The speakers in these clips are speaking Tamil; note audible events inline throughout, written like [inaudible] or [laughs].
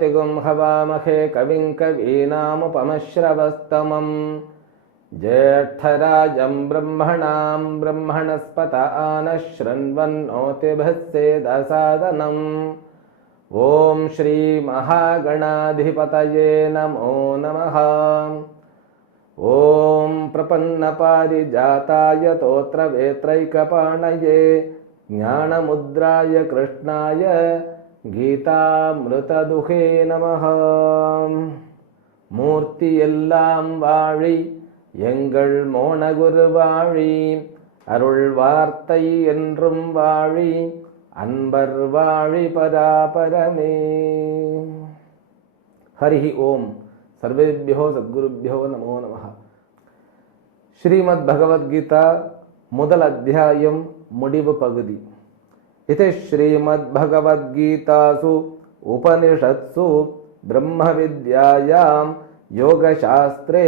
गणपतिगुं हवामहे कविं कवीनामुपमश्रवस्तमम्। ज्येष्ठराजं ब्रह्मणां ब्रह्मणस्पत आनः शृण्वन्नोतिभिस्सेदसादनम्। ॐ श्रीमहागणाधिपतये नमो नमः। ॐ प्रपन्नपारिजाताय तोत्रवेत्रैकपाणये ज्ञानमुद्राय कृष्णाय கீதாமிருததுகே நமः மூர்த்தி எல்லாம் வாழி எங்கள் மோனகுரு வாழி அருள் வார்த்தை என்றும் வாழி அன்பர் வாழி பராபரமே. ஹரிஹி ஓம். சர்வேபியோ சத்குருபியோ நமோ நம ஸ்ரீமத் பகவத்கீதா முதல் அத்தியாயம் முடிவு பகுதி. इति श्रीमद्भगवद्गीतासु उपनिषत्सु ब्रह्मविद्यायां योगशास्त्रे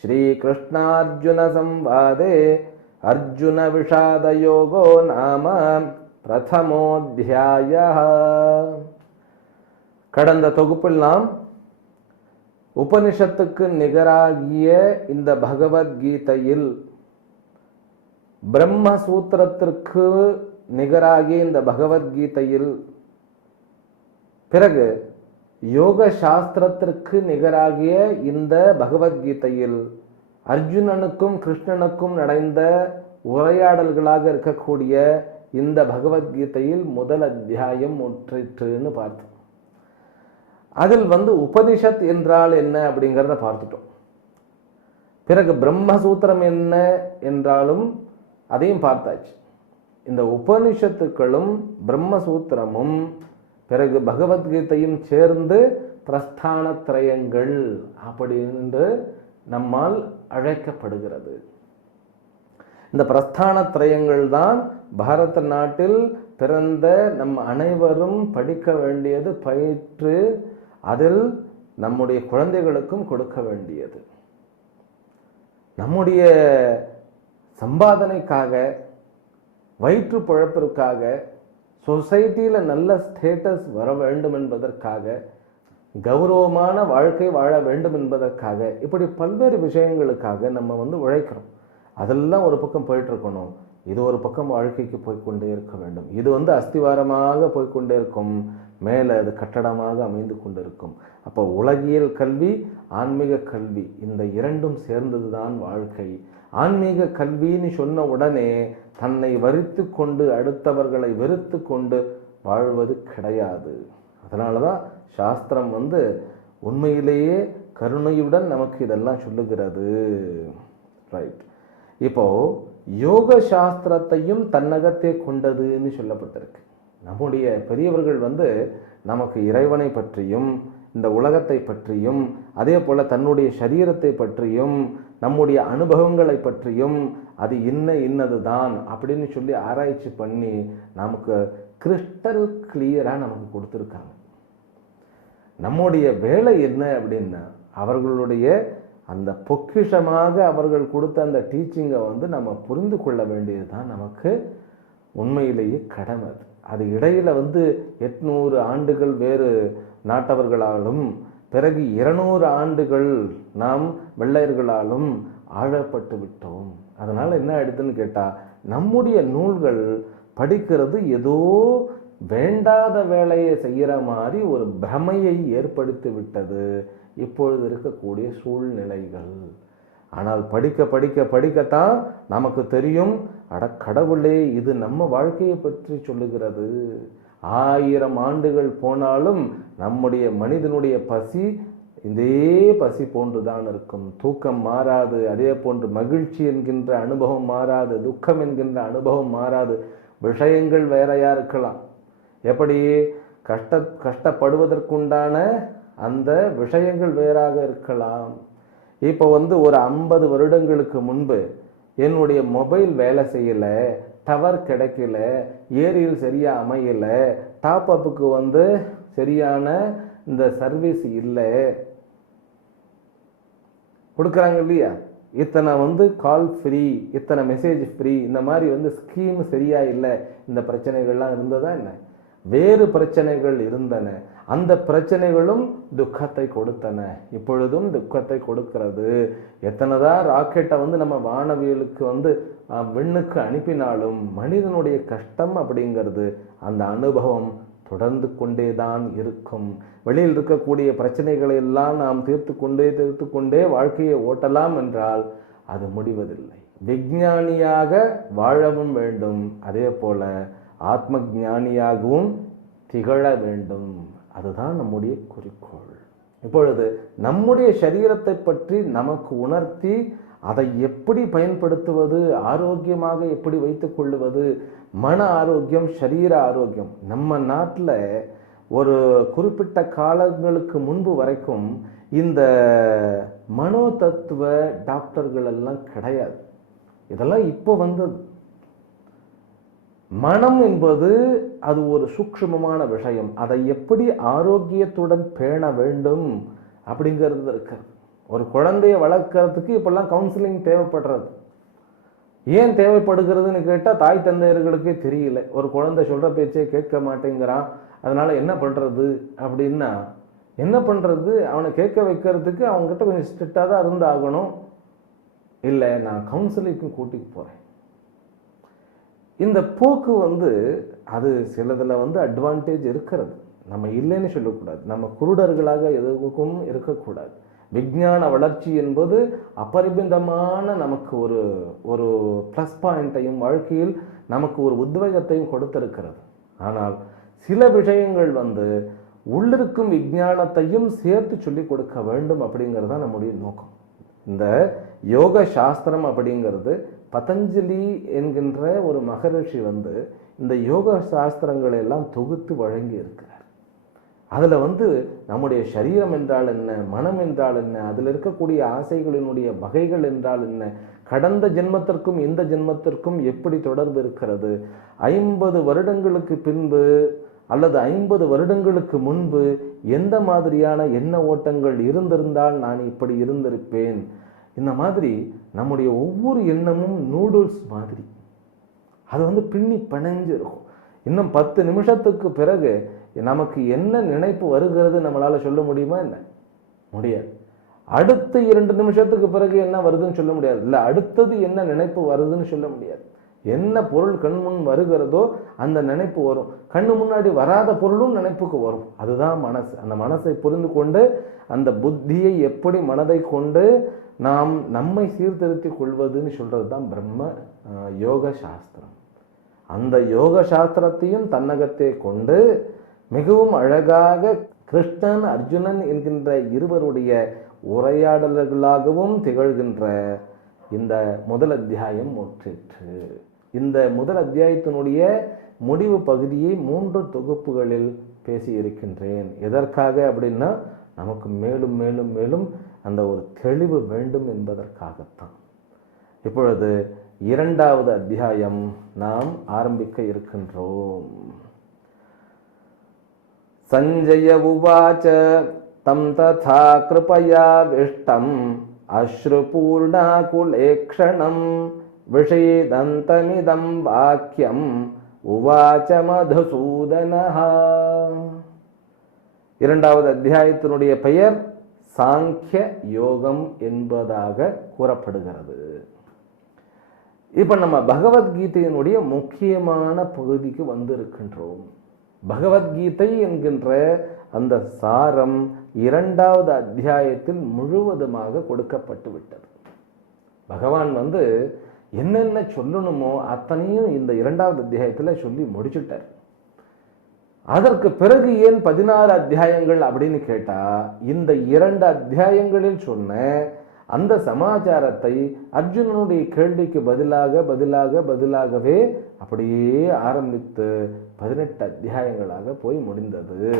श्रीकृष्णार्जुनसंवादे अर्जुनविषादयोगो नाम சம்வாதே பிரதமோத்தியாய கடந்த தொகுப்பில் நாம் உபனிஷத்துக்கு நிகராகிய இந்த பகவத்கீதையில் பிரம்மசூத்திரத்திற்கு நிகராகிய இந்த பகவத்கீதையில் பிறகு யோக சாஸ்திரத்திற்கு நிகராகிய இந்த பகவத்கீதையில் அர்ஜுனனுக்கும் கிருஷ்ணனுக்கும் நடந்த உரையாடல்களாக இருக்கக்கூடிய இந்த பகவத்கீதையில் முதல் அத்தியாயம் முற்றிற்றுன்னு பார்த்தோம். அதில் வந்து உபனிஷத் என்றால் என்ன அப்படிங்கிறத பார்த்துட்டோம். பிறகு பிரம்மசூத்திரம் என்ன என்றாலும் அதையும் பார்த்தாச்சு. இந்த உபனிஷத்துக்களும் பிரம்மசூத்திரமும் பிறகு பகவத்கீதையும் சேர்ந்து பிரஸ்தான திரயங்கள் அப்படின்னு நம்மால் அழைக்கப்படுகிறது. இந்த பிரஸ்தான திரயங்கள் தான் பாரத நாட்டில் பிறந்த நம் அனைவரும் படிக்க வேண்டியது பயிற்று அதில் நம்முடைய குழந்தைகளுக்கும் கொடுக்க வேண்டியது. நம்முடைய சம்பாதனைக்காக வயிற்று பழப்பிற்காக சொசைட்டியில் நல்ல ஸ்டேட்டஸ் வர வேண்டும் என்பதற்காக கௌரவமான வாழ்க்கை வாழ வேண்டும் என்பதற்காக இப்படி பல்வேறு விஷயங்களுக்காக நம்ம வந்து உழைக்கிறோம். அதெல்லாம் ஒரு பக்கம் போயிட்டுருக்கணும். இது ஒரு பக்கம் வாழ்க்கைக்கு போய்க்கொண்டே இருக்க வேண்டும். இது வந்து அஸ்திவாரமாக போய்க்கொண்டே இருக்கும். மேலே அது கட்டடமாக அமைந்து கொண்டிருக்கும். அப்போ உலகியல் கல்வி ஆன்மீக கல்வி இந்த இரண்டும் சேர்ந்தது தான் வாழ்க்கை. ஆன்மீக கல்வின்னு சொன்ன உடனே தன்னை வரித்து கொண்டு அடுத்தவர்களை வெறுத்து கொண்டு வாழ்வது கிடையாது. அதனால தான் சாஸ்திரம் வந்து உண்மையிலேயே கருணையுடன் நமக்கு இதெல்லாம் சொல்லுகிறது. ரைட் இப்போ யோக சாஸ்திரத்தையும் தன்னகத்தே கொண்டதுன்னு சொல்லப்பட்டிருக்கு. நம்முடைய பெரியவர்கள் வந்து நமக்கு இறைவனை பற்றியும் இந்த உலகத்தை பற்றியும் அதே போல் தன்னுடைய சரீரத்தை பற்றியும் நம்முடைய அனுபவங்களை பற்றியும் அது இன்ன இன்னது தான் அப்படின்னு சொல்லி ஆராய்ச்சி பண்ணி நமக்கு கிறிஸ்டல் கிளியராக நமக்கு கொடுத்துருக்காங்க. நம்முடைய வேலை என்ன அப்படின்னா அவர்களுடைய அந்த பொக்கிஷமாக அவர்கள் கொடுத்த அந்த டீச்சிங்கை வந்து நம்ம புரிந்து கொள்ள வேண்டியது தான் நமக்கு உண்மையிலேயே கடமை அது. அது வந்து எட்நூறு ஆண்டுகள் வேறு நாட்டவர்களாலும் பிறகு இருநூறு ஆண்டுகள் நாம் வெள்ளையர்களாலும் ஆழப்பட்டு விட்டோம். அதனால் என்ன ஆயிடுதுன்னு கேட்டால் நம்முடைய நூல்கள் படிக்கிறது ஏதோ வேண்டாத வேலையை செய்கிற மாதிரி ஒரு பிரமையை ஏற்படுத்தி விட்டது. இப்பொழுது இருக்கக்கூடிய சூழ்நிலைகள். ஆனால் படிக்க படிக்க படிக்கத்தான் நமக்கு தெரியும். அட கடவுளே இது நம்ம வாழ்க்கையை பற்றி சொல்லுகிறது. ஆயிரம் ஆண்டுகள் போனாலும் நம்முடைய மனிதனுடைய பசி இதே பசி போன்றுதான் இருக்கும். தூக்கம் மாறாது அதே போன்று மகிழ்ச்சி என்கின்ற அனுபவம் மாறாது துக்கம் என்கின்ற அனுபவம் மாறாது. விஷயங்கள் வேறையா இருக்கலாம். எப்படி? கஷ்ட கஷ்டப்படுவதற்குண்டான அந்த விஷயங்கள் வேறாக இருக்கலாம். இப்போ வந்து ஒரு ஐம்பது வருடங்களுக்கு முன்பு என்னுடைய மொபைல் வேலை செய்யலை. டவர் கிடைக்கல ஏரியில் சரியாக அமையலை டாப் அப்புக்கு வந்து சரியான இந்த சர்வீஸ் இல்லை. கொடுக்குறாங்க இல்லையா? இத்தனை வந்து கால் ஃப்ரீ இத்தனை மெசேஜ் ஃப்ரீ இந்த மாதிரி வந்து ஸ்கீம் சரியா இல்லை. இந்த பிரச்சனைகள்லாம் இருந்ததா என்ன? வேறு பிரச்சனைகள் இருந்தன. அந்த பிரச்சனைகளும் துக்கத்தை கொடுத்தன. இப்பொழுதும் துக்கத்தை கொடுக்கிறது. எத்தனைதான் ராக்கெட்டை வந்து நம்ம வானவியலுக்கு வந்து விண்ணுக்கு அனுப்பினாலும் மனிதனுடைய கஷ்டம் அப்படிங்கிறது அந்த அனுபவம் தொடர்ந்து கொண்டே தான் இருக்கும். வெளியில் இருக்கக்கூடிய பிரச்சனைகளை எல்லாம் நாம் தீர்த்து கொண்டே தீர்த்து கொண்டே வாழ்க்கையை ஓட்டலாம் என்றால் அது முடிவதில்லை. விஞ்ஞானியாக வாழவும் வேண்டும். அதே போல ஆத்ம ஞானியாகவும் திகழ வேண்டும். அதுதான் நம்முடைய குறிக்கோள். இப்பொழுது நம்முடைய சரீரத்தை பற்றி நமக்கு உணர்த்தி அதை எப்படி பயன்படுத்துவது ஆரோக்கியமாக எப்படி வைத்துக்கொள்ளுவது மன ஆரோக்கியம் சரீர ஆரோக்கியம். நம்ம நாட்டில் ஒரு குறிப்பிட்ட காலங்களுக்கு முன்பு வரைக்கும் இந்த மனோ தத்துவ டாக்டர்கள் எல்லாம் கிடையாது. இதெல்லாம் இப்போ வந்தது. மனம் என்பது அது ஒரு சூக்ஷ்மமான விஷயம். அதை எப்படி ஆரோக்கியத்துடன் பேண வேண்டும் அப்படிங்கிறது இருக்கிறது. ஒரு குழந்தைய வளர்க்கறதுக்கு இப்பெல்லாம் கவுன்சிலிங் தேவைப்படுறது. ஏன் தேவைப்படுகிறதுன்னு கேட்டால் தாய் தந்தையர்களுக்கே தெரியல. ஒரு குழந்தை சொல்கிற பேச்சே கேட்க மாட்டேங்கிறான். அதனால் என்ன பண்ணுறது அப்படின்னா என்ன பண்ணுறது அவனை கேட்க வைக்கிறதுக்கு அவங்ககிட்ட கொஞ்சம் ஸ்ட்ரிக்டாக தான் இருந்தாகணும். இல்லை நான் கவுன்சிலிங்க்கு கூட்டிகிட்டு போகிறேன் இந்த போக்கு வந்து அது சிலதில் வந்து அட்வான்டேஜ் இருக்கிறது. நம்ம இல்லைன்னு சொல்லக்கூடாது. நம்ம குருடர்களாக எதுக்கும் இருக்கக்கூடாது. விஞ்ஞான வளர்ச்சி என்பது அபரிமிதமான நமக்கு ஒரு ஒரு ப்ளஸ் பாயிண்ட்டையும் வாழ்க்கையில் நமக்கு ஒரு உத்வேகத்தையும் கொடுத்திருக்கிறது. ஆனால் சில விஷயங்கள் வந்து உள்ளிருக்கும் விஞ்ஞானத்தையும் சேர்த்து சொல்லிக் கொடுக்க வேண்டும் அப்படிங்கிறது தான் நம்முடைய நோக்கம். இந்த யோக சாஸ்திரம் அப்படிங்கிறது பதஞ்சலி என்கின்ற ஒரு மகரிஷி வந்து இந்த யோக சாஸ்திரங்களை எல்லாம் தொகுத்து வழங்கி இருக்கிறார் அதில் வந்து நம்முடைய சரீரம் என்றால் என்ன மனம் என்றால் என்ன அதில் இருக்கக்கூடிய ஆசைகளினுடைய வகைகள் என்றால் என்ன கடந்த ஜென்மத்திற்கும் இந்த ஜென்மத்திற்கும் எப்படி தொடர்பு இருக்கிறது? ஐம்பது வருடங்களுக்கு பின்பு அல்லது ஐம்பது வருடங்களுக்கு முன்பு எந்த மாதிரியான எண்ண ஓட்டங்கள் இருந்திருந்தால் நான் இப்படி இருந்திருப்பேன்? இந்த மாதிரி நம்முடைய ஒவ்வொரு எண்ணமும் நூடுல்ஸ் மாதிரி. அது வந்து பின்னி பிணைஞ்சு இருக்கும் இன்னும் பத்து நிமிஷத்துக்கு பிறகு நமக்கு என்ன நினைப்பு வருகிறது நம்மளால் சொல்ல முடியுமா என்ன? முடியாது. அடுத்த இரண்டு நிமிஷத்துக்கு பிறகு என்ன வருதுன்னு சொல்ல முடியாது. இல்லை அடுத்தது என்ன நினைப்பு வருதுன்னு சொல்ல முடியாது. என்ன பொருள் கண் முன் வருகிறதோ அந்த நினைப்பு வரும். கண்ணு முன்னாடி வராத பொருளும் நினைப்புக்கு வரும். அதுதான் மனசு. அந்த மனசை புரிந்து கொண்டு அந்த புத்தியை எப்படி மனதை கொண்டு நாம் நம்மை சீர்திருத்திக் கொள்வதுன்னு சொல்றது தான் பிரம்ம யோக சாஸ்திரம் அந்த யோக சாஸ்திரத்தையும் தன்னகத்தை கொண்டு மிகவும் அழகாக கிருஷ்ணன் அர்ஜுனன் என்கின்ற இருவருடைய உரையாடல்களாகவும் திகழ்கின்ற இந்த முதல் அத்தியாயம் முற்றிற்று. இந்த முதல் அத்தியாயத்தினுடைய முடிவு பகுதியை மூன்று தொகுப்புகளில் பேசி இருக்கின்றேன் எதற்காக அப்படின்னா நமக்கு மேலும் மேலும் மேலும் அந்த ஒரு தெளிவு வேண்டும் என்பதற்காகத்தான். இப்பொழுது இரண்டாவது அத்தியாயம் நாம் ஆரம்பிக்க இருக்கின்றோம். சஞ்சய உவாச்ச தம் ததா கிருபயாவிஷ்டம் அஸ்ருபூர்ணாகுலேக்ஷணம் விஷேதந்தமிதம் வாக்கியம் உவாச்ச மதுசூதனஹா. இரண்டாவது அத்தியாயத்தினுடைய பெயர் சாங்கிய யோகம் என்பதாக கூறப்படுகிறது. இப்போ நம்ம பகவத்கீதையினுடைய முக்கியமான பகுதிக்கு வந்திருக்கின்றோம். பகவத்கீதை என்கின்ற அந்த சாரம் இரண்டாவது அத்தியாயத்தில் முழுவதுமாக கொடுக்கப்பட்டு விட்டது. பகவான் வந்து என்னென்ன சொல்லணுமோ அத்தனையும் இந்த இரண்டாவது அத்தியாயத்துல சொல்லி முடிச்சுட்டார். அதற்கு பிறகு ஏன் பதினாறு அத்தியாயங்கள் அப்படின்னு கேட்டால் இந்த இரண்டு அத்தியாயங்களில் சொன்ன அந்த சமாச்சாரத்தை அர்ஜுனனுடைய கேள்விக்கு பதிலாக பதிலாக பதிலாகவே அப்படியே ஆரம்பித்து பதினெட்டு அத்தியாயங்களாக போய் முடிந்தது.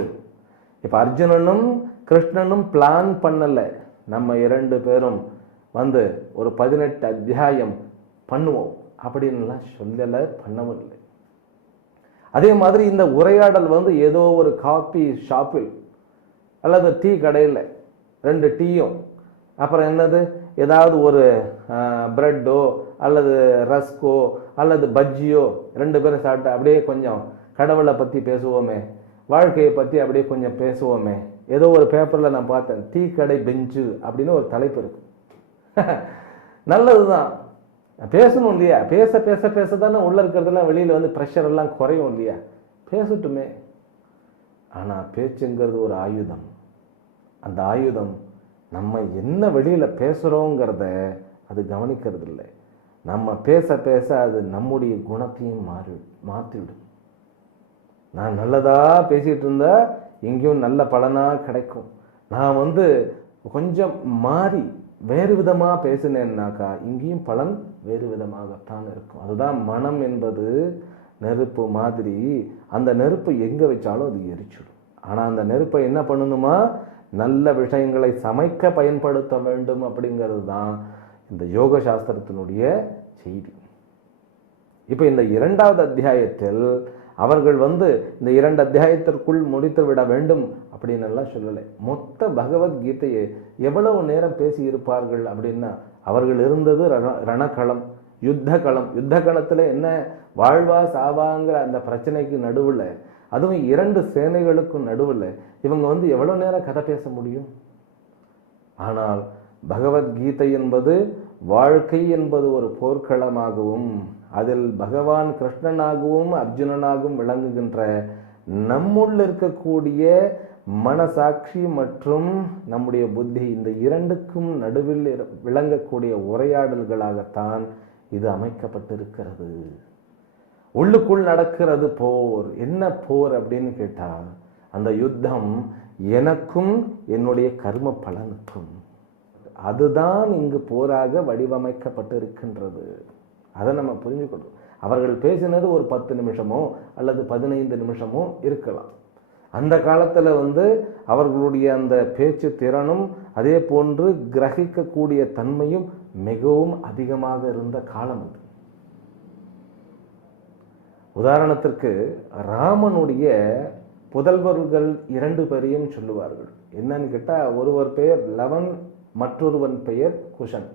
இப்போ அர்ஜுனனும் கிருஷ்ணனும் பிளான் பண்ணலை. நம்ம இரண்டு பேரும் வந்து ஒரு பதினெட்டு அத்தியாயம் பண்ணுவோம் அப்படின்லாம் சொல்லலை பண்ணவும் இல்லை அதே மாதிரி இந்த உரையாடல் வந்து ஏதோ ஒரு காபி ஷாப்பில் அல்லது டீ கடையில் ரெண்டு டீயும் அப்புறம் என்னது? ஏதாவது ஒரு ப்ரெட்டோ அல்லது ரஸ்கோ அல்லது பஜ்ஜியோ ரெண்டு பேரும் சாப்பிட்டு அப்படியே கொஞ்சம் கடவுளை பற்றி பேசுவோமே. வாழ்க்கையை பற்றி அப்படியே கொஞ்சம் பேசுவோமே. ஏதோ ஒரு பேப்பரில் நான் பார்த்தேன் டீ கடை பெஞ்சு அப்படின்னு ஒரு தலைப்பு இருக்கு. [laughs] நல்லதுதான். பேசணும் இல்லையா? பேச பேச பேச தானே உள்ளே இருக்கிறதெல்லாம் வெளியில் வந்து ப்ரெஷர் எல்லாம் குறையும் இல்லையா? பேசட்டுமே. ஆனால் பேச்சுங்கிறது ஒரு ஆயுதம். அந்த ஆயுதம் நம்ம என்ன வெளியில் பேசுகிறோங்கிறத அது கவனிக்கிறது இல்லை நம்ம பேச பேச அது நம்முடைய குணத்தையும் மாறி மாற்றிவிடும் நான் நல்லதாக பேசிகிட்டு இருந்தால் எங்கேயும் நல்ல பலனாக கிடைக்கும். நான் வந்து கொஞ்சம் மாறி வேறு விதமாக பேசினேன்னாக்கா இங்கேயும் பலன் வேறு விதமாகத்தான் இருக்கும். அதுதான் மனம் என்பது நெருப்பு மாதிரி அந்த நெருப்பு எங்கே வச்சாலும் அது எரிச்சிடும். ஆனா அந்த நெருப்பை என்ன பண்ணணுமா நல்ல விஷயங்களை சமைக்க பயன்படுத்த வேண்டும் அப்படிங்கிறது தான் இந்த யோக சாஸ்திரத்தினுடைய செய்தி. இப்போ இந்த இரண்டாவது அத்தியாயத்தில் அவர்கள் வந்து இந்த இரண்டு அத்தியாயத்திற்குள் முடித்து விட வேண்டும் அப்படின்னு எல்லாம் சொல்லலை. மொத்த பகவத்கீதையை எவ்வளவு நேரம் பேசி இருப்பார்கள் அப்படின்னா அவர்கள் இருந்தது ரண- ரணகளம் யுத்த களம் யுத்த களத்துல என்ன? வாழ்வா சாவாங்கிற அந்த பிரச்சனைக்கு நடுவுல அதுவும் இரண்டு சேனைகளுக்கும் நடுவில் இவங்க வந்து எவ்வளோ நேரம் கதை பேச முடியும்? ஆனால் பகவத்கீதை என்பது வாழ்க்கை என்பது ஒரு போர்க்களமாகவும் அதில் பகவான் கிருஷ்ணனாகவும் அர்ஜுனனாகவும் விளங்குகின்ற நம்முள் இருக்கக்கூடிய மனசாட்சி மற்றும் நம்முடைய புத்தி இந்த இரண்டுக்கும் நடுவில் விளங்கக்கூடிய உரையாடல்களாகத்தான் இது அமைக்கப்பட்டிருக்கிறது. உள்ளுக்குள் நடக்கிறது போர். என்ன போர் அப்படின்னு கேட்டால் அந்த யுத்தம் எனக்கும் என்னுடைய கர்ம பலனுக்கும். அதுதான் இங்கு போராக வடிவமைக்கப்பட்டு இருக்கின்றது. அதை நம்ம புரிஞ்சுக்கணும். அவர்கள் பேசினது ஒரு பத்து நிமிஷமோ அல்லது பதினைந்து நிமிஷமோ இருக்கலாம். அந்த காலத்தில் வந்து அவர்களுடைய அந்த பேச்சு திறனும் அதே போன்று கிரகிக்கக்கூடிய தன்மையும் மிகவும் அதிகமாக இருந்த காலம் அது. உதாரணத்திற்கு ராமனுடைய புதல்வர்கள் இரண்டு பேரையும் சொல்லுவார்கள். என்னன்னு கேட்டால் ஒருவர் பெயர் லவன் மற்றொருவன் பெயர் குஷன்.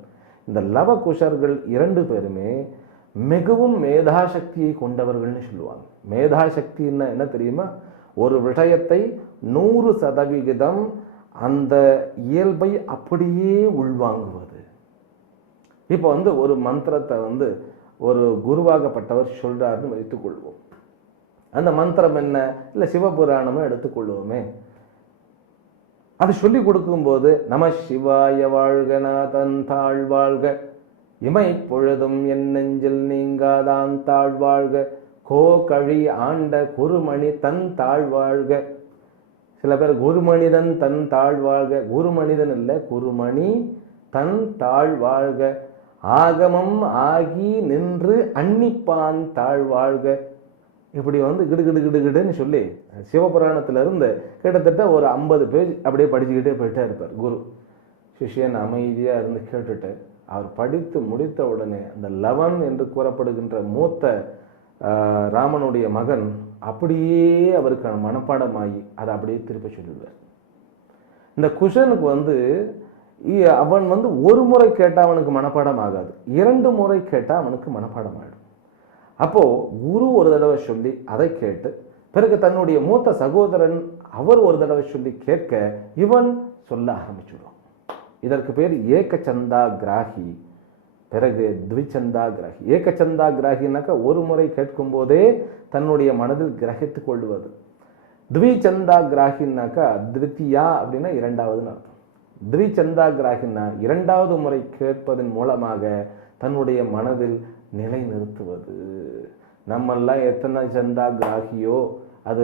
இந்த லவ குஷர்கள் இரண்டு பேருமே மிகவும் மேதாசக்தியை கொண்டவர்கள்னு சொல்லுவாங்க. மேதாசக்தின்னா என்ன தெரியுமா? ஒரு விஷயத்தை நூறு சதவிகிதம் அந்த இயல்பை அப்படியே உள்வாங்குவது. இப்போ வந்து ஒரு மந்திரத்தை வந்து ஒரு குருவாகப்பட்டவர் சொல்றாருன்னு வைத்துக்கொள்வோம். அந்த மந்திரம் என்ன? இல்லை சிவபுராணமும் எடுத்துக்கொள்வோமே. அது சொல்லி கொடுக்கும்போது நம சிவாய வாழ்க நாதன் தாழ் வாழ்க இமை பொழுதும் என் நெஞ்சில் நீங்காதான் தாழ் வாழ்க கோ கழி ஆண்ட குருமணி தன் தாழ் வாழ்க சில பேர் குருமனிதன் தன் தாழ்வாழ்க. குருமனிதன் இல்லை குருமணி தன் தாழ் வாழ்க ஆகமம் ஆகி நின்று அன்னிப்பான் தாழ்வாழ்க. இப்படி வந்து கிடு கிடு கிடு கிடுன்னு சொல்லி சிவபுராணத்துல இருந்து கிட்டத்தட்ட ஒரு ஐம்பது பேஜ் அப்படியே படிச்சுக்கிட்டே போயிட்டே இருப்பார் குரு. சிஷ்யன் அமைதியாக இருந்து கேட்டுட்டு அவர் படித்து முடித்த உடனே அந்த லவன் என்று கூறப்படுகின்ற மூத்த ராமனுடைய மகன் அப்படியே அவருக்கு மனப்பாடமாகி அதை அப்படியே திருப்பி சொல்லிடுவார். இந்த குஷனுக்கு வந்து அவன் வந்து ஒரு முறை கேட்டால் அவனுக்கு மனப்பாடம் ஆகாது இரண்டு முறை கேட்டால் அவனுக்கு மனப்பாடம் ஆகிடும் அப்போ குரு ஒரு தடவை சொல்லி அதை கேட்டு பிறகு தன்னுடைய மூத்த சகோதரன் அவர் ஒரு தடவை சொல்லி கேட்க இவன் சொல்ல ஆரம்பிச்சுடுவான். இதற்கு பேர் ஏகச்சந்தா கிராகி. பிறகு த்விச்சந்தா கிராகி. ஏகச்சந்தா கிராகினாக்கா ஒரு முறை கேட்கும் போதே தன்னுடைய மனதில் கிரகித்து கொள்வது. த்விச்சந்தா கிராகினாக்கா திருத்தியா அப்படின்னா இரண்டாவதுன்னு அர்த்தம். த்விச்சந்தா கிராகினா இரண்டாவது முறை கேட்பதன் மூலமாக தன்னுடைய மனதில் நிலைநிறுத்துவது. நம்மெல்லாம் எத்தனை சந்தா கிராகியோ அது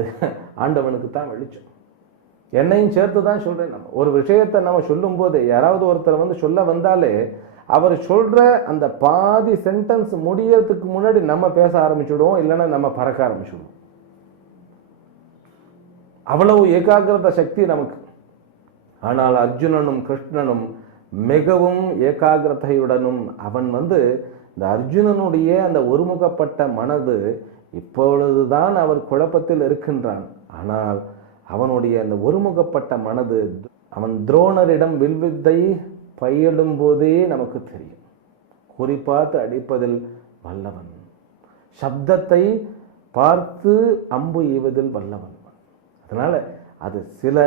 ஆண்டவனுக்கு தான் வெளிச்சம். என்னையும் சேர்த்து தான் சொல்கிறேன் நம்ம. ஒரு விஷயத்தை நம்ம சொல்லும்போது யாராவது ஒருத்தர் வந்து சொல்ல வந்தாலே அவர் சொல்கிற அந்த பாதி சென்டென்ஸ் முடியறதுக்கு முன்னாடி நம்ம பேச ஆரம்பிச்சுடுவோம் இல்லைன்னா நம்ம பறக்க ஆரம்பிச்சுடுவோம். அவ்வளவு ஏகாகிரத சக்தி நமக்கு. ஆனால் அர்ஜுனனும் கிருஷ்ணனும் மிகவும் ஏகாகிரதையுடனும் அவன் வந்து இந்த அர்ஜுனனுடைய அந்த ஒருமுகப்பட்ட மனது இப்பொழுதுதான் அவர் குழப்பத்தில் இருக்கின்றான். ஆனால் அவனுடைய அந்த ஒருமுகப்பட்ட மனது அவன் துரோணரிடம் வில்வித்தை பயிலும் போதே நமக்கு தெரியும். குறிப்பாத்து அடிப்பதில் வல்லவன். சப்தத்தை பார்த்து அம்பு எய்வதில் வல்லவன். அதனால் அது சில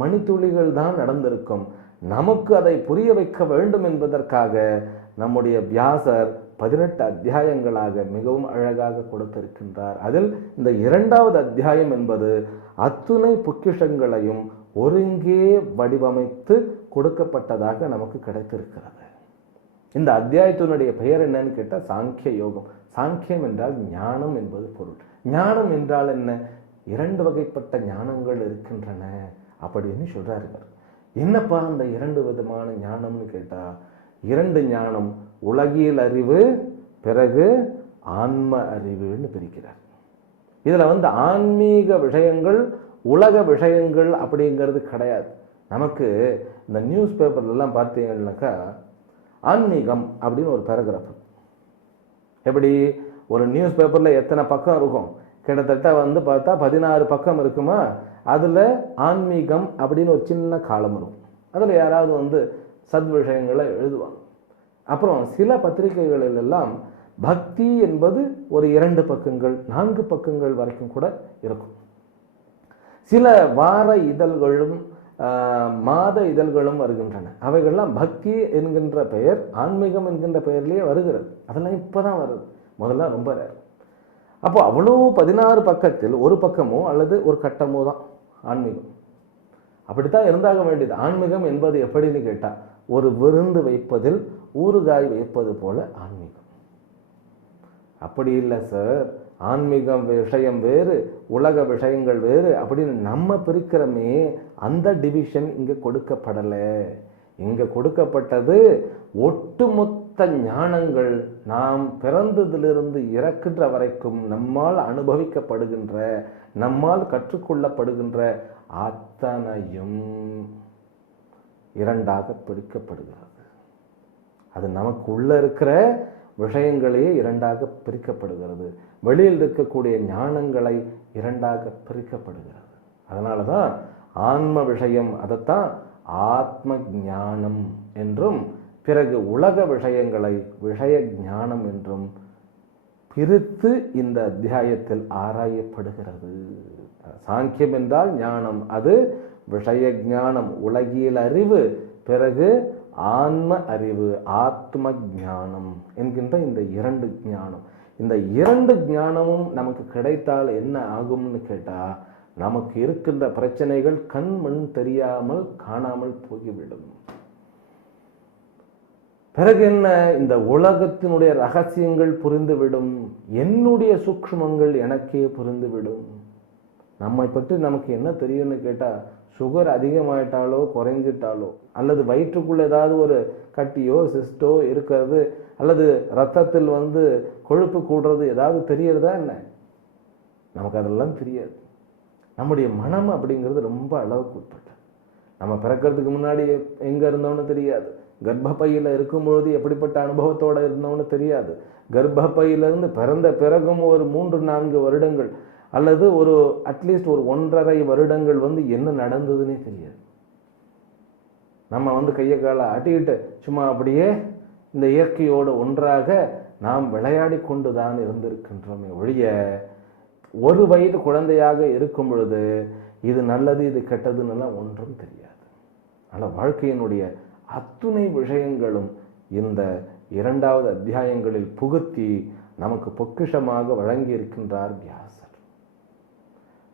மணித்துளிகள் தான் நடந்திருக்கும். நமக்கு அதை புரிய வைக்க வேண்டும் என்பதற்காக நம்முடைய வியாசர் பதினெட்டு அத்தியாயங்களாக மிகவும் அழகாக கொடுத்திருக்கின்றார். அதில் இந்த இரண்டாவது அத்தியாயம் என்பது அத்துணை பொக்கிஷங்களையும் ஒருங்கே வடிவமைத்து கொடுக்கப்பட்டதாக நமக்கு கிடைத்திருக்கிறது. இந்த அத்தியாயத்தினுடைய பெயர் என்னன்னு கேட்டால் சாங்கிய யோகம். சாங்கியம் என்றால் ஞானம் என்பது பொருள். ஞானம் என்றால் என்ன? இரண்டு வகைப்பட்ட ஞானங்கள் இருக்கின்றன அப்படின்னு சொல்றாரு இவர். என்னப்பா அந்த இரண்டு விதமான ஞானம்னு கேட்டால் இரண்டு ஞானம் உலகியல் அறிவு பிறகு ஆன்ம அறிவுன்னு பிரிக்கிறார். இதுல வந்து ஆன்மீக விஷயங்கள் உலக விஷயங்கள் அப்படிங்கிறது கிடையாது. நமக்கு இந்த நியூஸ் பேப்பர்லாம் பார்த்தீங்கன்னாக்கா ஆன்மீகம் அப்படின்னு ஒரு பேராகிராஃப் எப்படி? ஒரு நியூஸ் பேப்பரில் எத்தனை பக்கம் இருக்கும்? கிட்டத்தட்ட வந்து பார்த்தா பதினாறு பக்கம் இருக்குமா? அதில் ஆன்மீகம் அப்படின்னு ஒரு சின்ன காலம் இருக்கும் அதில் யாராவது வந்து சத் விஷயங்களை எழுதுவாங்க. அப்புறம் சில பத்திரிகைகளில் எல்லாம் பக்தி என்பது ஒரு இரண்டு பக்கங்கள் நான்கு பக்கங்கள் வரைக்கும் கூட இருக்கும். சில வார இதழ்களும் மாத இதழ்களும் வருகின்றன. அவைகள்லாம் பக்தி என்கின்ற பெயர் ஆன்மீகம் என்கின்ற பெயர்லேயே வருகிறது. அதெல்லாம் இப்போ தான் வருது. முதல்ல ரொம்ப rare. அப்போ அவ்வளோ பதினாறு பக்கத்தில் ஒரு பக்கமோ அல்லது ஒரு கட்டமோ தான் ஆன்மீகம். அப்படித்தான் இருந்தாக வேண்டியது. ஆன்மீகம் என்பது எப்படின்னு கேட்டால் ஒரு விருந்து வைப்பதில் ஊறுகாய் வைப்பது போல ஆன்மீகம். அப்படி இல்லை சார். ஆன்மீகம் விஷயம் வேறு உலக விஷயங்கள் வேறு அப்படின்னு நம்ம பிரிக்கிறோமே அந்த டிவிஷன் இங்கே கொடுக்கப்படலை. இங்கே கொடுக்கப்பட்டது ஒட்டுமொத்த ஞானங்கள் நாம் பிறந்ததிலிருந்து இறக்கின்ற வரைக்கும் நம்மால் அனுபவிக்கப்படுகின்ற நம்மால் கற்றுக்கொள்ளப்படுகின்ற அத்தனையும் இரண்டாக பிரிக்கப்படுகிறது. அது நமக்கு உள்ள இருக்கிற விஷயங்களே இரண்டாக பிரிக்கப்படுகிறது. வெளியில் இருக்கக்கூடிய ஞானங்களை இரண்டாக பிரிக்கப்படுகிறது. அதனால தான் ஆன்ம விஷயம் அதைத்தான் ஆத்ம ஞானம் என்றும் பிறகு உலக விஷயங்களை விஷய ஞானம் என்றும் பிரித்து இந்த அத்தியாயத்தில் ஆராயப்படுகிறது. சாங்கியம் என்றால் ஞானம். அது விஷய ஞானம் உலகியல் அறிவு பிறகு ஆன்ம அறிவு ஆத்ம ஞானம் என்கின்ற இந்த இரண்டு ஞானம். இந்த இரண்டு ஞானமும் நமக்கு கிடைத்தால் என்ன ஆகும்னு கேட்டால் நமக்கு இருக்கின்ற பிரச்சனைகள் கண் மண் தெரியாமல் காணாமல் போய்விடும். பிறகு என்ன? இந்த உலகத்தினுடைய ரகசியங்கள் புரிந்துவிடும். என்னுடைய சூக்ஷ்மங்கள் எனக்கே புரிந்துவிடும். நம்மை பற்றி நமக்கு என்ன தெரியும்னு கேட்டால் சுகர் அதிகமாயிட்டாலோ குறைஞ்சிட்டாலோ அல்லது வயிற்றுக்குள்ள ஏதாவது ஒரு கட்டியோ சிஸ்டோ இருக்கிறது அல்லது ரத்தத்தில் வந்து கொழுப்பு கூடுறது ஏதாவது தெரியறதா என்ன? நமக்கு அதெல்லாம் தெரியாது. நம்முடைய மனம் அப்படிங்கிறது ரொம்ப அளவுக்கு உட்பட்டது. நம்ம பிறக்கிறதுக்கு முன்னாடி எங்கே இருந்தோம்னு தெரியாது. கர்ப்பப்பையில் இருக்கும்பொழுது எப்படிப்பட்ட அனுபவத்தோட இருந்தோம்னு தெரியாது. கர்ப்பப்பையிலிருந்து பிறந்த பிறகும் ஒரு மூன்று நான்கு வருடங்கள் அல்லது ஒரு அட்லீஸ்ட் ஒரு ஒன்றரை வருடங்கள் வந்து என்ன நடந்ததுன்னே தெரியாது. நம்ம வந்து கையை காலை ஆட்டிக்கிட்டு சும்மா அப்படியே இந்த இயற்கையோடு ஒன்றாக நாம் விளையாடி கொண்டு தான் இருந்திருக்கின்றோமே ஒழிய ஒரு வயது குழந்தையாக இருக்கும் பொழுது இது நல்லது இது கெட்டதுன்னெல்லாம் ஒன்றும் தெரியாது. ஆனால் வாழ்க்கையினுடைய அத்துணை விஷயங்களும் இந்த இரண்டாவது அத்தியாயங்களில் புகுத்தி நமக்கு பொக்கிஷமாக வழங்கி இருக்கின்றார் வியாசர்.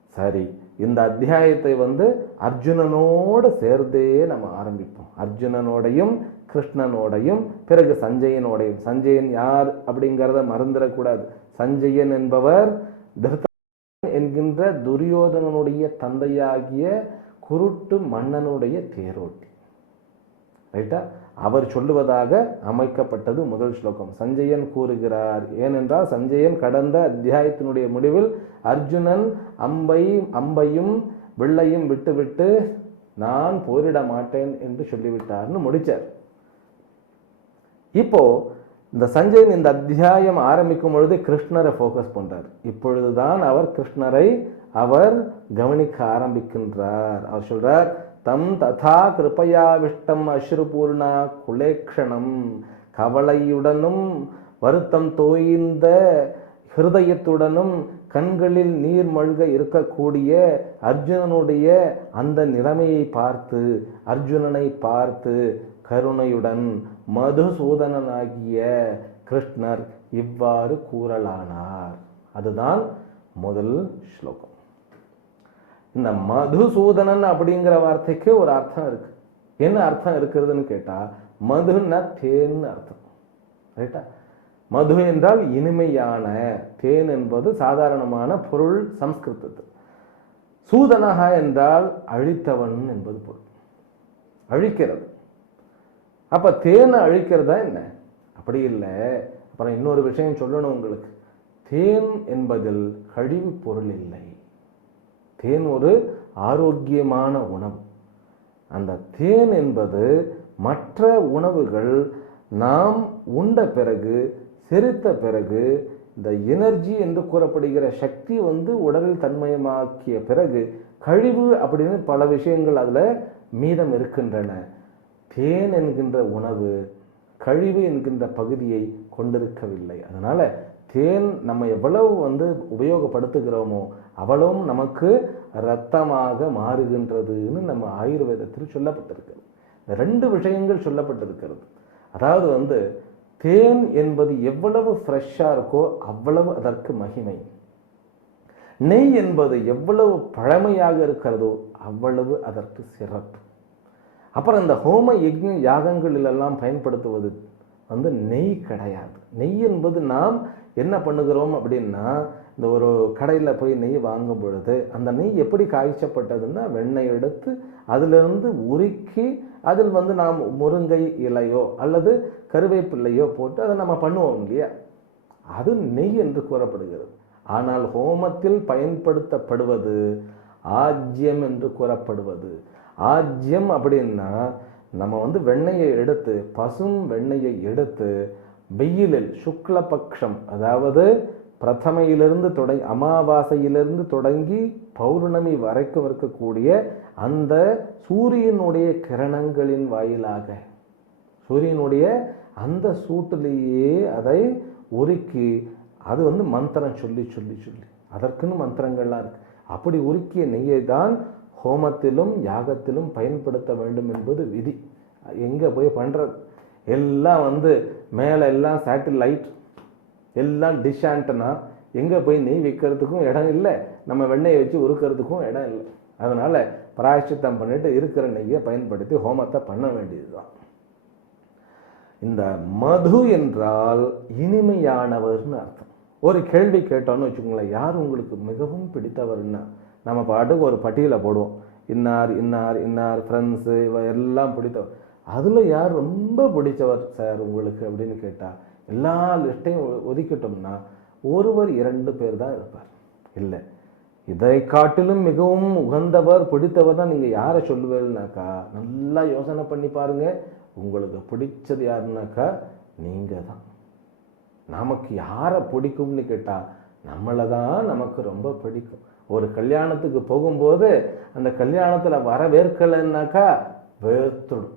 சரி இந்த அத்தியாயத்தை வந்து அர்ஜுனனோடு சேர்ந்தே நம்ம ஆரம்பிப்போம். அர்ஜுனனோடையும் கிருஷ்ணனோடையும் பிறகு சஞ்சயனோடையும். சஞ்சயன் யார் அப்படிங்கிறத மறந்துடக்கூடாது. சஞ்சயன் என்பவர் திருத்த என்கின்ற துரியோதனனுடைய தந்தையாகிய குருட்டு மன்னனுடைய தேரோட்டி. ரைட்டா? அவர் சொல்லுவதாக அமைக்கப்பட்டது முதல் ஸ்லோகம். சஞ்சயன் கூறுகிறார் ஏனென்றால் சஞ்சயன் கடந்த அத்தியாயத்தினுடைய முடிவில் அர்ஜுனன் அம்பை அம்பையும் வில்லையும் விட்டுவிட்டு நான் போரிட மாட்டேன் என்று சொல்லிவிட்டார்னு முடிச்சார். இப்போ இந்த சஞ்சயன் இந்த அத்தியாயம் ஆரம்பிக்கும் பொழுது கிருஷ்ணரை ஃபோக்கஸ் பண்ணுறார் இப்பொழுதுதான் அவர் கிருஷ்ணரை அவர் கவனிக்க ஆரம்பிக்கின்றார். அவர் சொல்றார் தம் ததா கிருபையாவிஷ்டம் அஸ்ருபூர்ணா குலேக்ஷணம். கவலையுடனும் வருத்தம் தோய்ந்த ஹிருதயத்துடனும் கண்களில் நீர் மழ்க இருக்கக்கூடிய அர்ஜுனனுடைய அந்த நிலைமையை பார்த்து அர்ஜுனனை பார்த்து கருணையுடன் மதுசூதனனாகிய கிருஷ்ணர் இவ்வாறு கூறலானார். அதுதான் முதல் ஸ்லோகம். இந்த மதுசூதனன் அப்படிங்கிற வார்த்தைக்கு ஒரு அர்த்தம் இருக்கு. என்ன அர்த்தம் இருக்கிறதுன்னு கேட்டா மதுன்னா தேன்னு அர்த்தம். ரைட்டா மது என்றால் இனிமையான தேன் என்பது சாதாரணமான பொருள் சம்ஸ்கிருதத்தில் சூதனகா என்றால் அழித்தவன் என்பது பொருள். அழிக்கிறது. அப்ப தேனை அழிக்கிறதா என்ன? அப்படி இல்லை. அப்புறம் இன்னொரு விஷயம் சொல்லணும் உங்களுக்கு. தேன் என்பதில் கழிவு பொருள் இல்லை. தேன் ஒரு ஆரோக்கியமான உணவு. அந்த தேன் என்பது மற்ற உணவுகள் நாம் உண்ட பிறகு செரித்த பிறகு இந்த எனர்ஜி என்று கூறப்படுகிற சக்தி வந்து உடலில் தன்மயமாக்கிய பிறகு கழிவு அப்படின்னு பல விஷயங்கள் அதில் மீதம் இருக்கின்றன. தேன் என்கின்ற உணவு கழிவு என்கின்ற பகுதியை கொண்டிருக்கவில்லை. அதனால் தேன் நம்ம எவ்வளவு வந்து உபயோகப்படுத்துகிறோமோ அவ்வளவும் நமக்கு இரத்தமாக மாறுகின்றதுன்னு நம்ம ஆயுர்வேதத்தில் சொல்லப்பட்டிருக்கிறது இந்த ரெண்டு விஷயங்கள் சொல்லப்பட்டிருக்கிறது. அதாவது வந்து தேன் என்பது எவ்வளவு ஃப்ரெஷ்ஷாக இருக்கோ அவ்வளவு அதற்கு மகிமை. நெய் என்பது எவ்வளவு பழமையாக இருக்கிறதோ அவ்வளவு அதற்கு சிறப்பு. அப்புறம் இந்த ஹோம யஜ்ஞ யாகங்களிலெல்லாம் பயன்படுத்துவது வந்து நெய் கிடையாது. நெய் என்பது நாம் என்ன பண்ணுகிறோம் அப்படின்னா இந்த ஒரு கடையில் போய் நெய் வாங்கும் பொழுது அந்த நெய் எப்படி காய்ச்சப்பட்டதுன்னா வெண்ணெய் எடுத்து அதிலிருந்து உருக்கி அதில் வந்து நாம் முருங்கை இலையோ அல்லது கருவேப்பிள்ளையோ போட்டு அதை நம்ம பண்ணுவோம் இல்லையா? அது நெய் என்று கூறப்படுகிறது. ஆனால் ஹோமத்தில் பயன்படுத்தப்படுவது ஆஜ்யம் என்று கூறப்படுவது. ஆஜ்யம் அப்படின்னா நம்ம வந்து வெண்ணெயை எடுத்து பசும் வெண்ணெயை எடுத்து வெயிலில் சுக்லபக்ஷம் அதாவது பிரதமையிலிருந்து தொடங்கி அமாவாசையிலிருந்து தொடங்கி பௌர்ணமி வரைக்கும் இருக்கக்கூடிய அந்த சூரியனுடைய கிரணங்களின் வாயிலாக சூரியனுடைய அந்த சூட்டிலேயே அதை உருக்கி அது வந்து மந்திரம் சொல்லி சொல்லி சொல்லி. அதற்குன்னு மந்திரங்கள்லாம் இருக்குது அப்படி உருக்கிய நெய்யை தான் ஹோமத்திலும் யாகத்திலும் பயன்படுத்த வேண்டும் என்பது விதி. எங்கே போய் பண்ணுறது எல்லாம் வந்து மேலே எல்லாம் சேட்டிலைட் எல்லாம் டிஷ் ஆண்டனா எங்கே போய் நெய் வைக்கிறதுக்கும் இடம் இல்லை. நம்ம வெண்ணெயை வச்சு உருக்கிறதுக்கும் இடம் இல்லை. அதனால் பிராயஷ்டித்தம் பண்ணிட்டு இருக்கிற நெய்யை பயன்படுத்தி ஹோமத்தை பண்ண வேண்டியதுதான். இந்த மது என்றால் இனிமையானவர்னு அர்த்தம். ஒரு கேள்வி கேட்டோன்னு வச்சுக்கோங்களேன் யார் உங்களுக்கு மிகவும் பிடித்தவர்னா? நம்ம பாட்டுக்கு ஒரு பட்டியலை போடுவோம். இன்னார் இன்னார் இன்னார் ஃப்ரெண்ட்ஸு இவ எல்லாம் பிடித்தவர் அதில் யார் ரொம்ப பிடிச்சவர் சார் உங்களுக்கு அப்படின்னு கேட்டால் எல்லா லிஸ்ட்டையும் ஒதுக்கிட்டோம்னா ஒருவர் இரண்டு பேர் தான் இருப்பார். இல்லை. இதை காட்டிலும் மிகவும் உகந்தவர் பிடித்தவர்னா நீங்கள் யாரை சொல்லுவீங்கனாக்கா நல்லா யோசனை பண்ணி பாருங்கள் உங்களுக்கு பிடிச்சது யாருன்னாக்கா நீங்கள் தான். நமக்கு யாரை பிடிக்கும்னு கேட்டால் நம்மளை தான் நமக்கு ரொம்ப பிடிக்கும். ஒரு கல்யாணத்துக்கு போகும்போது அந்த கல்யாணத்தில் வரவேற்கலைன்னாக்கா வேர்த்துடும்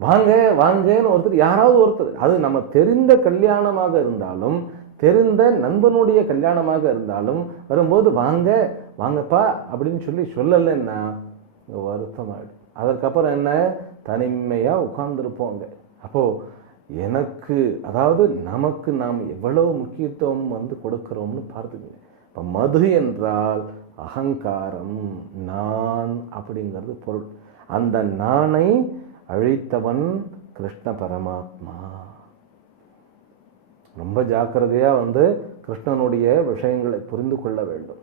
வாங்க வாங்கன்னு ஒருத்தர் யாராவது ஒருத்தர். அது நம்ம தெரிந்த கல்யாணமாக இருந்தாலும் தெரிந்த நண்பனுடைய கல்யாணமாக இருந்தாலும் வரும்போது வாங்க வாங்கப்பா அப்படின்னு சொல்லி சொல்லலைன்னா இங்க வருத்தமாயிடும். அதற்கப்புறம் என்ன? தனிமையாக உட்கார்ந்துருப்போங்க. அப்போ எனக்கு அதாவது நமக்கு நாம் எவ்வளவு முக்கியத்துவம் வந்து கொடுக்குறோம்னு பார்த்துக்கங்க. இப்போ மது என்றால் அகங்காரம் நான் அப்படிங்கிறது பொருள். அந்த நானை அழித்தவன் கிருஷ்ண பரமாத்மா. ரொம்ப ஜாக்கிரதையாக வந்து கிருஷ்ணனுடைய விஷயங்களை புரிந்து கொள்ள வேண்டும்.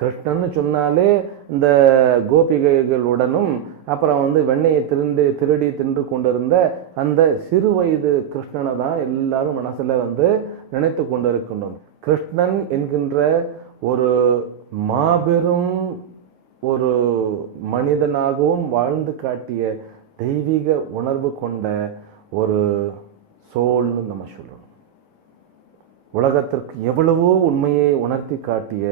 கிருஷ்ணன்னு சொன்னாலே இந்த கோபிகைகளுடனும் அப்புறம் வந்து வெண்ணையை திருண்டு திருடி தின்று கொண்டிருந்த அந்த சிறு வயது கிருஷ்ணனை தான் எல்லாரும் மனசில் வந்து நினைத்து கொண்டிருக்கணும். கிருஷ்ணன் என்கின்ற ஒரு மாபெரும் ஒரு மனிதனாகவும் வாழ்ந்து காட்டிய தெய்வீக உணர்வு கொண்ட ஒரு சோல்னு நம்ம சொல்லணும். உலகத்திற்கு எவ்வளவோ உண்மையை உணர்த்தி காட்டிய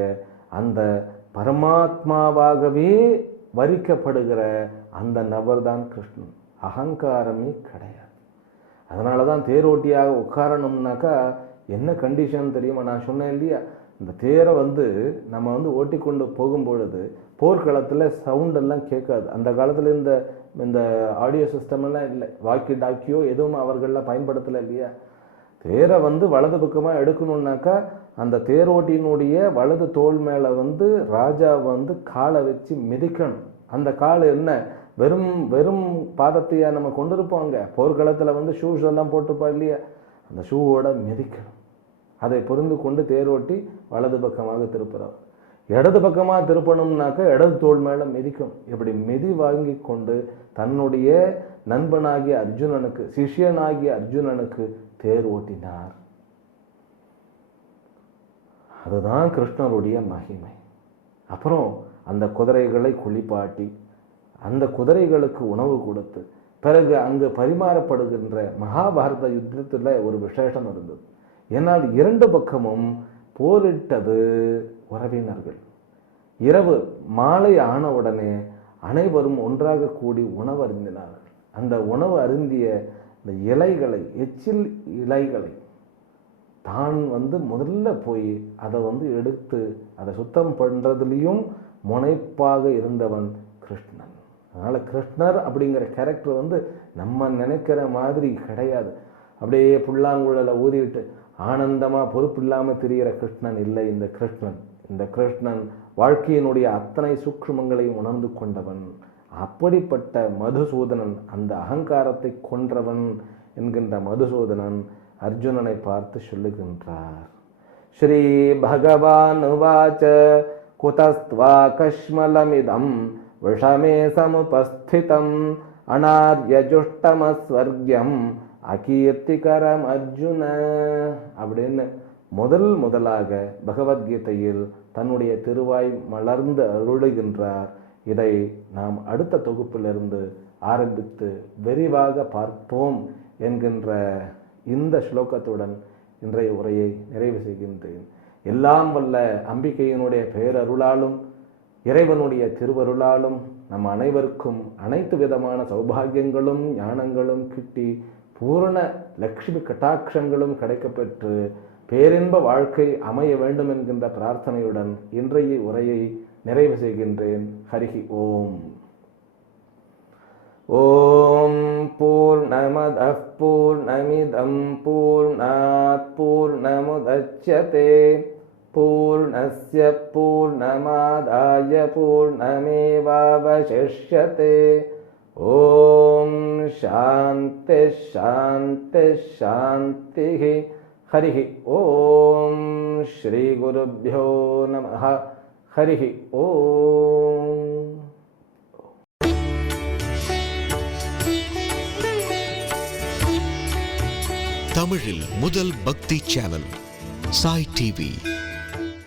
அந்த பரமாத்மாவாகவே வரிக்கப்படுகிற அந்த நபர்தான் கிருஷ்ணன். அகங்காரமே கிடையாது. அதனால தான் தேரோட்டியாக உட்காரணும்னாக்கா என்ன கண்டிஷன் தெரியுமா? நான் சொன்னேன் இல்லையா? இந்த தேரை வந்து நம்ம வந்து ஓட்டி கொண்டு போகும் பொழுது போர்க்களத்தில் சவுண்ட் எல்லாம் கேட்காது. அந்த காலத்தில் இந்த இந்த ஆடியோ சிஸ்டம் எல்லாம் இல்லை. வாக்கி டாக்கியோ எதுவும் அவர்கள்லாம் பயன்படுத்தலை இல்லையா? தேரை வந்து வலது பக்கமாக எடுக்கணுன்னாக்கா அந்த தேரோட்டியினுடைய வலது தோல் மேலே வந்து ராஜா வந்து காலை வச்சு மிதிக்கணும். அந்த கால் என்ன? வெறும் வெறும் பாதத்தையா நம்ம கொண்டிருப்போங்க போர்க்களத்தில் வந்து ஷூஸ் எல்லாம் போட்டிருப்பா இல்லையா? அந்த ஷூவோட மிதிக்கணும். அதை புரிந்து கொண்டு தேரோட்டி வலது பக்கமாக திருப்புறோம் இடது பக்கமாக திருப்பணும்னாக்கா இடது தோல் மேலே மிதிக்கும். இப்படி மிதி வாங்கி கொண்டு தன்னுடைய நண்பனாகிய அர்ஜுனனுக்கு சிஷியனாகிய அர்ஜுனனுக்கு தேர் ஓட்டினார். அதுதான் கிருஷ்ணருடைய மகிமை. அப்புறம் அந்த குதிரைகளை குளிப்பாட்டி அந்த குதிரைகளுக்கு உணவு கொடுத்து பிறகு அங்கு பரிமாறப்படுகின்ற மகாபாரத யுத்தத்தில் ஒரு விசேஷம் இருந்தது. ஏன்னால் இரண்டு பக்கமும் போரிட்டது உறவினர்கள். இரவு மாலை ஆனவுடனே அனைவரும் ஒன்றாக கூடி உணவு அருந்தினார்கள். அந்த உணவு அருந்திய இந்த இலைகளை எச்சில் இலைகளை தான் வந்து முதல்ல போய் அதை வந்து எடுத்து அதை சுத்தம் பண்ணுறதுலேயும் முனைப்பாக இருந்தவன் கிருஷ்ணன். அதனால் கிருஷ்ணர் அப்படிங்கிற கேரக்டர் வந்து நம்ம நினைக்கிற மாதிரி கிடையாது. அப்படியே புல்லாங்குழலை ஊதிவிட்டு ஆனந்தமாக பொறுப்பு இல்லாமல் தெரிகிற கிருஷ்ணன் இல்லை இந்த கிருஷ்ணன். இந்த கிருஷ்ணன் வாழ்க்கையினுடைய அத்தனை சூக்ஷமங்களையும் உணர்ந்து கொண்டவன். அப்படிப்பட்ட மதுசூதனன் அந்த அகங்காரத்தை கொன்றவன் என்கின்ற மதுசூதனன் அர்ஜுனனை பார்த்து சொல்லுகின்றார். ஸ்ரீ பகவான் உவாச்ச குதஸ்துவா கஷ்மலமிதம் விஷமே சமுபஸ்திதம் அனார்யஜுஷ்டமஸ்வர்கியம் அகீர்த்திகரம் அர்ஜுன அப்படின்னு முதல் முதலாக பகவத்கீதையில் தன்னுடைய திருவாய் மலர்ந்து அருளுகின்றார். இதை நாம் அடுத்த தொகுப்பிலிருந்து ஆரம்பித்து விரிவாக பார்ப்போம் என்கின்ற இந்த ஸ்லோகத்துடன் இன்றைய உரையை நிறைவு செய்கின்றேன். எல்லாம் வல்ல அம்பிகையினுடைய பேரருளாலும் இறைவனுடைய திருவருளாலும் நம் அனைவருக்கும் அனைத்து விதமான சௌபாகியங்களும் ஞானங்களும் கிட்டி பூரண லக்ஷ்மி கட்டாட்சங்களும் கிடைக்கப்பெற்று பேரின்ப வாழ்க்கை அமைய வேண்டும் என்கின்ற பிரார்த்தனையுடன் இன்றைய உரையை நிறைவு செய்கின்றேன் ஹரிஹி ஓம் ॐ पूर्णमदः पूर्णमिदं पूर्णात् पूर्णमुदच्यते पूर्णस्य पूर्णमादाय पूर्णमेवावशिष्यते ॐ शान्तिः शान्तिः शान्तिः हरिः ॐ श्रीगुरुभ्यो नमः ஹரிஹி ஓம். தமிழில் முதல் பக்தி சேனல் சாய் டிவி.